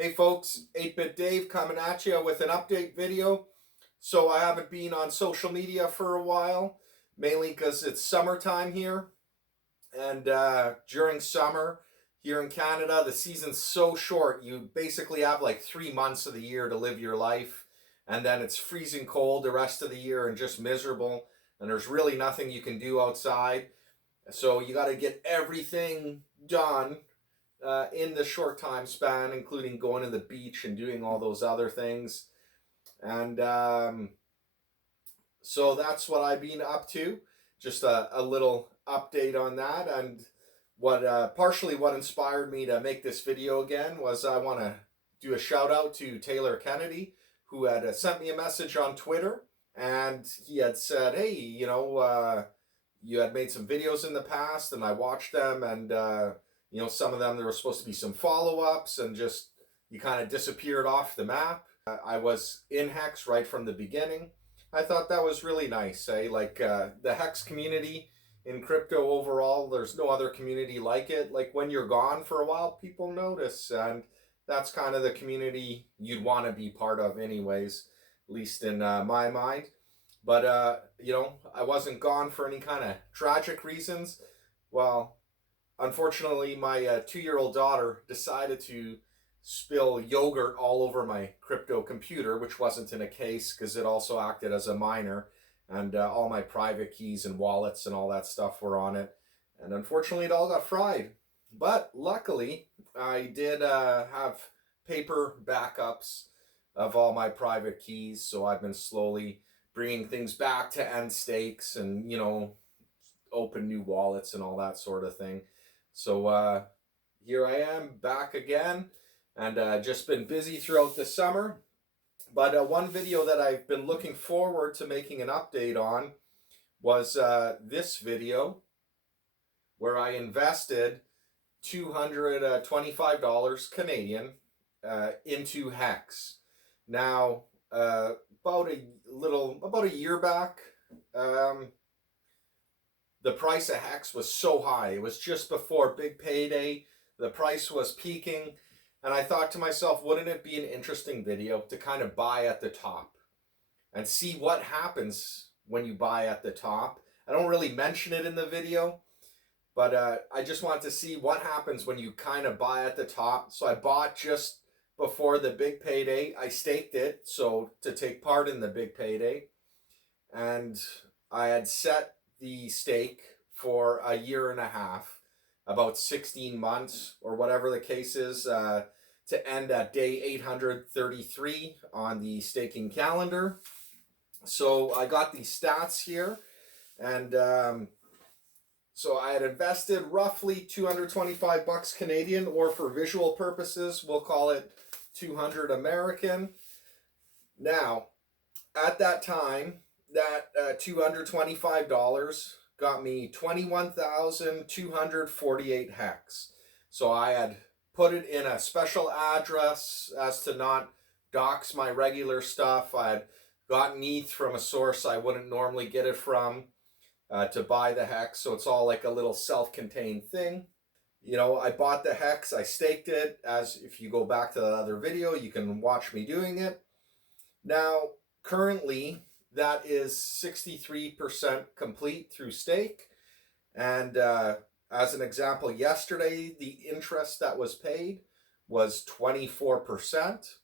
Hey folks, 8-Bit Dave coming at you with an update video. So I haven't been on social media for a while, mainly because it's summertime here. And during summer here in Canada, the season's so short. You basically have like 3 months of the year to live your life. And then it's freezing cold the rest of the year and just miserable. And there's really nothing you can do outside. So you got to get everything done in the short time span, including going to the beach and doing all those other things. And so that's what I've been up to. Just a little update on that. And what partially what inspired me to make this video again was I want to do a shout out to Taylor Kennedy, who had sent me a message on Twitter. And he had said, hey, you had made some videos in the past and I watched them, and some of them there were supposed to be some follow-ups and just you kind of disappeared off the map. I was in Hex right from the beginning. I thought that was really nice. The Hex community in crypto overall, there's no other community like it. Like when you're gone for a while, people notice, and that's kind of the community you'd want to be part of anyways, at least in my mind. But I wasn't gone for any kind of tragic reasons. Well, unfortunately, my 2-year-old daughter decided to spill yogurt all over my crypto computer, which wasn't in a case because it also acted as a miner, and all my private keys and wallets and all that stuff were on it. And unfortunately, it all got fried. But luckily, I did have paper backups of all my private keys, so I've been slowly bringing things back to end stakes and, open new wallets and all that sort of thing. So here I am back again, and just been busy throughout the summer. But one video that I've been looking forward to making an update on was this video where I invested $225 Canadian into Hex. Now, about a year back, the price of Hex was so high. It was just before big payday. The price was peaking. And I thought to myself, wouldn't it be an interesting video to kind of buy at the top and see what happens when you buy at the top? I don't really mention it in the video, but I just want to see what happens when you kind of buy at the top. So I bought just before the big payday. I staked it so to take part in the big payday. And I had set the stake for a year and a half, about 16 months or whatever the case is, to end at day 833 on the staking calendar. So I got these stats here, and so I had invested roughly 225 bucks Canadian, or for visual purposes, we'll call it 200 American. Now, at that time, that $225 got me 21,248 hex. So I had put it in a special address as to not dox my regular stuff. I had gotten ETH from a source I wouldn't normally get it from to buy the hex. So it's all like a little self-contained thing. I bought the hex, I staked it. As if you go back to that other video, you can watch me doing it. Now, currently, that is 63% complete through stake. And as an example, yesterday, the interest that was paid was 24%.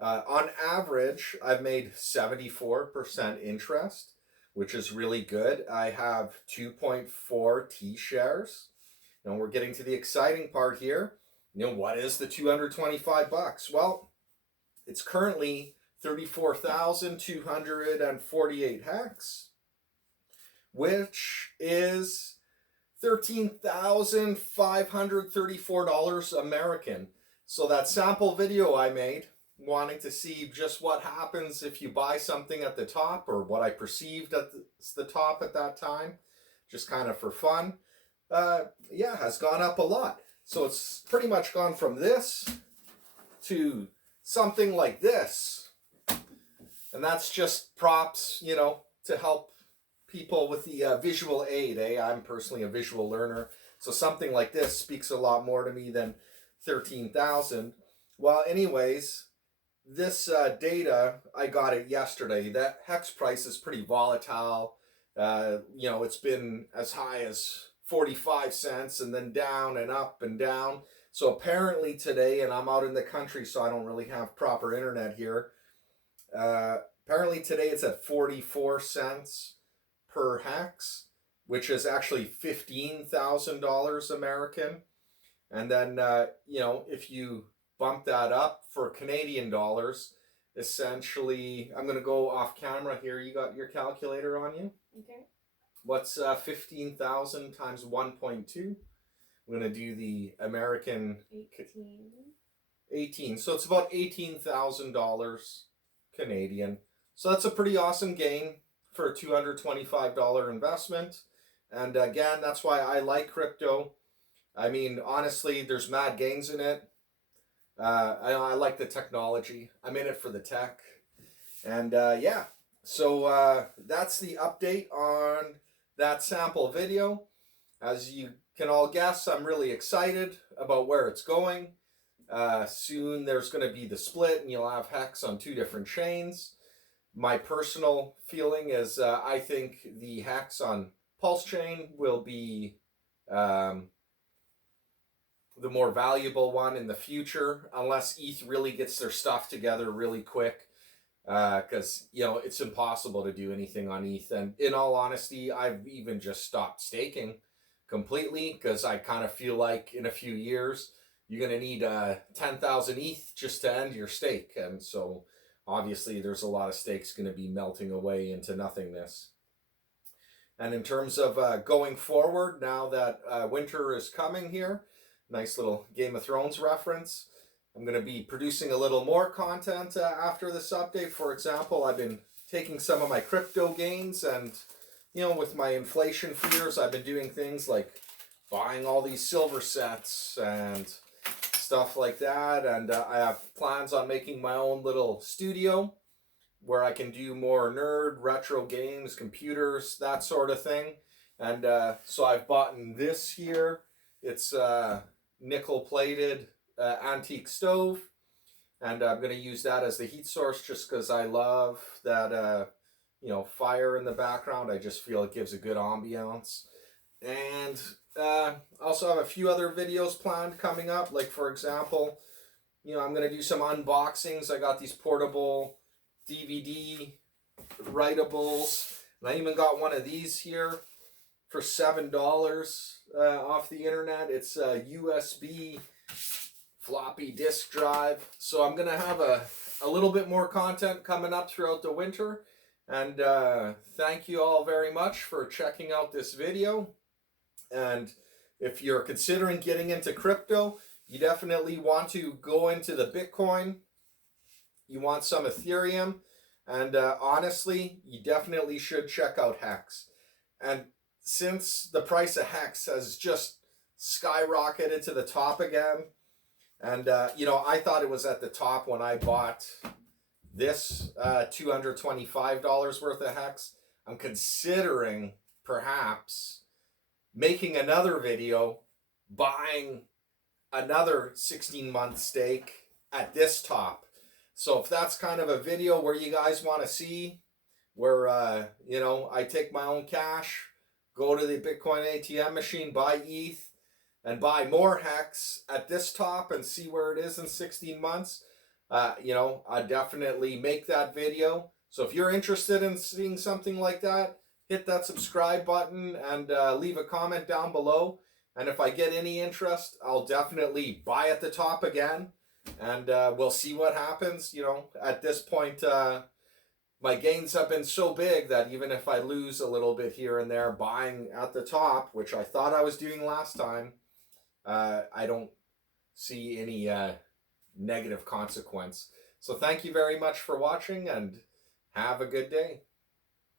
On average, I've made 74% interest, which is really good. I have 2.4 T shares. Now we're getting to the exciting part here. What is the 225 bucks? Well, it's currently 34,248 hex, which is $13,534 American. So that sample video I made, wanting to see just what happens if you buy something at the top, or what I perceived at the top at that time, just kind of for fun, has gone up a lot. So it's pretty much gone from this to something like this. And that's just props, to help people with the visual aid. I'm personally a visual learner, so something like this speaks a lot more to me than 13,000. Well, anyways, this data, I got it yesterday. That hex price is pretty volatile. You know, it's been as high as 45 cents and then down and up and down. So apparently today, and I'm out in the country, so I don't really have proper internet here. Apparently today it's at 44 cents per hex, which is actually $15,000 American. And then, you know, if you bump that up for Canadian dollars, essentially, I'm going to go off camera here. You got your calculator on you? Okay. What's 15,000 times 1.2? I'm going to do the American 18. So it's about $18,000 Canadian. So that's a pretty awesome gain for a $225 investment. And again, that's why I like crypto. I mean, honestly, there's mad gains in it. I like the technology. I'm in it for the tech. And yeah, so that's the update on that sample video. As you can all guess, I'm really excited about where it's going. Soon there's going to be the split and you'll have Hex on 2 different chains. My personal feeling is I think the Hex on Pulsechain will be the more valuable one in the future, unless ETH really gets their stuff together really quick, because you know it's impossible to do anything on ETH. And in all honesty, I've even just stopped staking completely, because I kind of feel like in a few years you're going to need 10,000 ETH just to end your stake, and so obviously there's a lot of stakes going to be melting away into nothingness. And in terms of going forward, now that winter is coming here, nice little Game of Thrones reference, I'm going to be producing a little more content after this update. For example, I've been taking some of my crypto gains, and you know, with my inflation fears, I've been doing things like buying all these silver sets and stuff like that. And I have plans on making my own little studio where I can do more nerd retro games, computers, that sort of thing. And so I've bought this here. It's nickel plated antique stove, and I'm going to use that as the heat source just because I love that you know, fire in the background. I just feel it gives a good ambiance. And also have a few other videos planned coming up, like for example, you know, I'm going to do some unboxings. I got these portable DVD writables, and I even got one of these here for $7 off the internet. It's a USB floppy disk drive. So I'm going to have a little bit more content coming up throughout the winter. And thank you all very much for checking out this video. And if you're considering getting into crypto, you definitely want to go into the Bitcoin. You want some Ethereum. And honestly, you definitely should check out Hex. And since the price of Hex has just skyrocketed to the top again, and you know, I thought it was at the top when I bought this $225 worth of Hex. I'm considering perhaps making another video buying another 16-month stake at this top. So if that's kind of a video where you guys want to see, where you know, I take my own cash, go to the Bitcoin ATM machine, buy ETH, and buy more Hex at this top and see where it is in 16 months, you know, I definitely make that video. So if you're interested in seeing something like that, hit that subscribe button and leave a comment down below. And if I get any interest, I'll definitely buy at the top again. And we'll see what happens. You know, at this point, my gains have been so big that even if I lose a little bit here and there buying at the top, which I thought I was doing last time, I don't see any negative consequence. So thank you very much for watching, and have a good day.